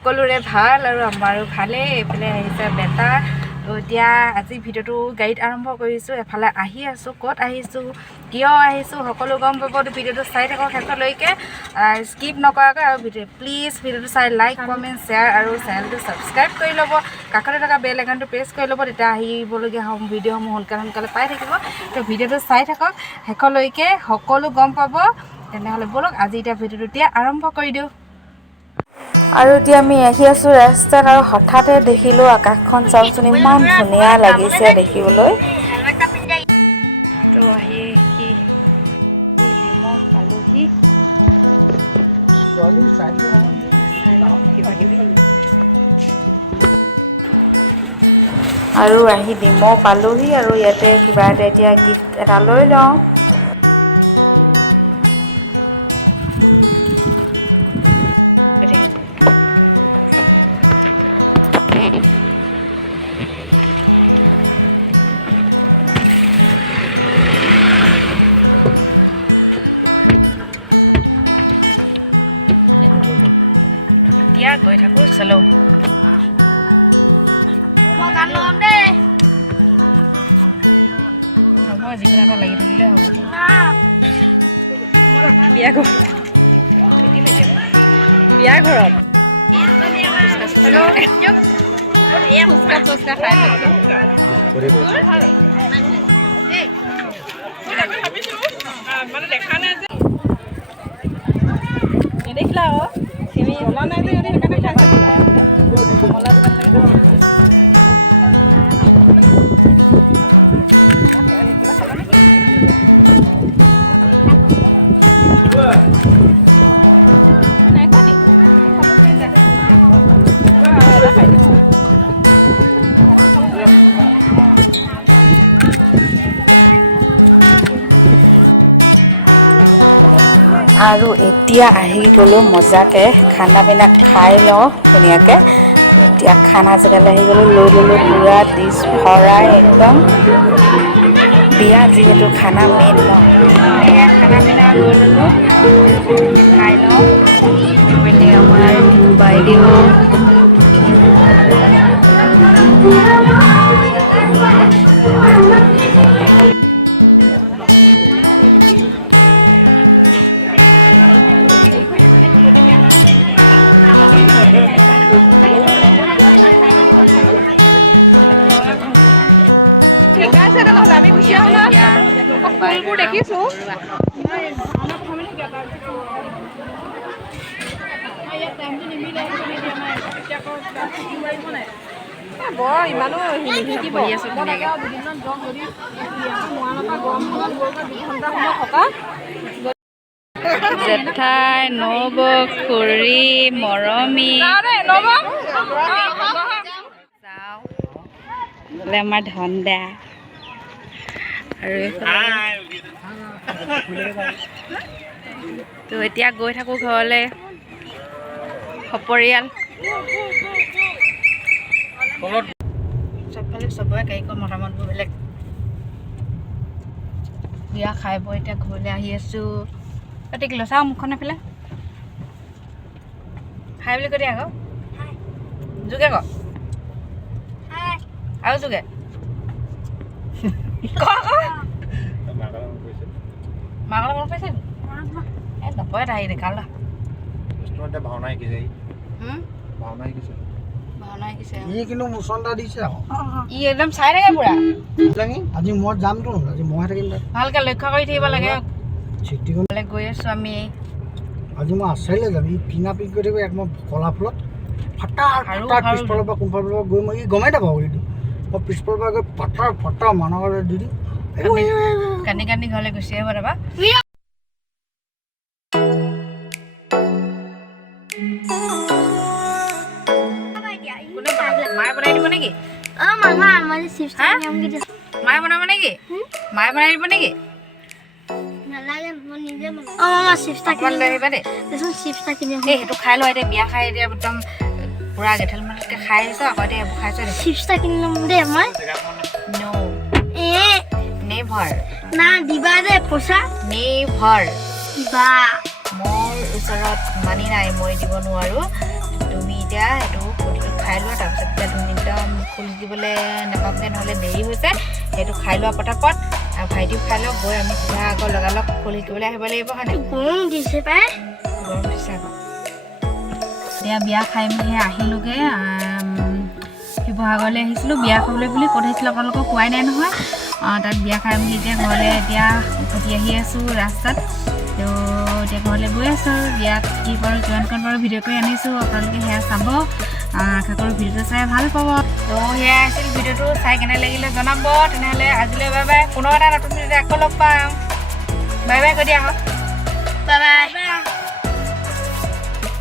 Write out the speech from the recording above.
সকলোৰে ভাল আৰু আমাৰো ভালেই। এইফালে আহিছে বেটা। তো এতিয়া আজি ভিডিঅ'টো গাড়ীত আৰম্ভ কৰিছোঁ। এফালে আহি আছোঁ, ক'ত আহিছোঁ, কিয় আহিছোঁ সকলো গম পাব। ভিডিঅ'টো চাই থাকক শেষলৈকে, স্কিপ নকৰাকৈ। আৰু প্লিজ ভিডিঅ'টো চাই লাইক কমেণ্ট শ্বেয়াৰ আৰু চেনেলটো ছাবস্ক্ৰাইব কৰি ল'ব। কাষতে থকা বেল আইকনটো প্ৰেছ কৰি ল'ব, তেতিয়া আহিবলগীয়া ভিডিঅ'সমূহ সোনকালে পাই থাকিব। তো ভিডিঅ'টো চাই থাকক শেষলৈকে, সকলো গম পাব। তেনেহ'লে ব'লক আজি এতিয়া ভিডিঅ'টো এতিয়া আৰম্ভ কৰি দিওঁ। আৰু এতিয়া আমি আহি আছোঁ ৰাস্তাত, আৰু হঠাতে দেখিলোঁ আকাশখন চাওকচোন, ইমান ধুনীয়া লাগিছে দেখিবলৈ। তো আহি ডিমৌ পালোহি। আৰু আহি ডিমৌ পালোহি, আৰু ইয়াতে কিবা এটা এতিয়া গিফ্ট এটা লৈ লওঁ। এতিয়া গৈ থাকোঁ, চলো। হ'ব, যিকোনো এটা লাগি থাকিলে হ'ব। বিয়া ঘৰত ফুচকা খাই নেদেখিলা আকৌ চিমি জ্বলা নাই যে সেইকাৰণে কমলা দোকান আৰু এতিয়া আহি গ'লোঁ মজাকৈ খানা পিনা খাই লওঁ ধুনীয়াকৈ। এতিয়া খানা জেগালৈ আহি গ'লোঁ, লৈ ল'লোঁ পূৰা ডিছ ভৰাই একদম। বিয়া যিহেতু খানা মেইন ন, খানা পিনা লৈ ল'লোঁ, খাই লওঁ। এইপিনে আমাৰ বাইদেউ ঠিক আছে, নহ'লে আমি গুচি আহোঁ না। ফুলবোৰ দেখিছোঁ বৰ ইমানো নিশিকিব। জেঠাই, নবৌ, খুৰী, মৰমী, আমাৰ ধন্দা। আৰু তো এতিয়া গৈ থাকোঁ ঘৰলৈ সপৰিয়াল। চবফালে চবৰে গাড়ীখন মতামতবোৰ বেলেগ। বিয়া খাই বৈ এতিয়া ঘৰলৈ আহি আছোঁ। গতিকে চাওঁ মুখখন এফালে খাই বুলি কৈ দিয়া আকৌ, যোগে ক আৰু যোগে মাকৰ মনত পাইছে নি? এই নপৰে তাই দেখাল ভাওনা শিকিছে ই একদম চাই থাকে পুৰা। আজি মই যামতো, আজি মই থাকিম ভালকে লক্ষ্য কৰি থাকিব লাগে। গৈ আছোঁ আমি। আজি মই আচাৰিলে যাম। ই পিঙা পিং কৰি থাকিব এক মই কলা ফুলত ফটা পিছফালৰ পৰা কোনফালৰ পৰা গৈ মই গমেই নাপাওঁ। মই পিছফালৰ পৰা গৈ ফটা মানুহৰ দি দিম। কান্দি কান্দি ঘৰলৈ গুচি আহিব তাৰপৰা। মায়ে বনাই দিব নেকি? মায়ে বনাব নেকি? মায়ে বনাই দিব নেকি? সেইটো খাই লোৱা এতিয়া। বিয়া খাই এতিয়া একদম পুৰা গেঠেল মানকৈ খাই আহিছ, আকৌ এতিয়া এইবোৰ খাইছ। চিপছটা কিনি ল'ম দেই মই। নেভাৰ না দিবা দে পইচা। নেভাৰ দিবা। মোৰ ওচৰত মানি নাই, মই দিব নোৱাৰোঁ। তুমি এতিয়া এতিয়া এইটো ফুলটো খাই লোৱা তাৰপিছত এতিয়া ধুনীয়াকৈ ফুল দিবলৈ নাপামগৈ নহ'লে দেৰি হৈছে সেইটো খাই লোৱা পটাপট আৰু ভাইটিও খাই লওক গৈ আমি চিধা আকৌ লগালগ ফুল শিকিবলৈ আহিব লাগিব হয়নে গৰম দিছে পাই গৰম দিছে আকৌ এতিয়া বিয়া খাই মেলি আহিলোঁগৈ শিৱসাগৰলৈ আহিছিলোঁ বিয়া খাবলৈ বুলি কৈ আহিছিলোঁ আপোনালোকক কোৱাই নাই নহয় তাত বিয়া খাই মেলি এতিয়া ঘৰলৈ এতিয়া উভতি আহি আছোঁ ৰাস্তাত তো এতিয়া ঘৰলৈ গৈ আছোঁ আৰু বিয়াত কি কৰোঁ কিমানকণ বাৰু ভিডিঅ' কৰি আনিছোঁ আপোনালোকে সেয়া চাব আশা কৰোঁ ভিডিঅ'টো চাই ভাল পাব তো সেয়া আছিল ভিডিঅ'টো চাই কেনে লাগিলে জনাব তেনেহ'লে আজিলৈ বাই বাই পুনৰ এটা নতুন ভিডিঅ'তে আকৌ লগ পাম বাই বাই কৈ দিয়া হওক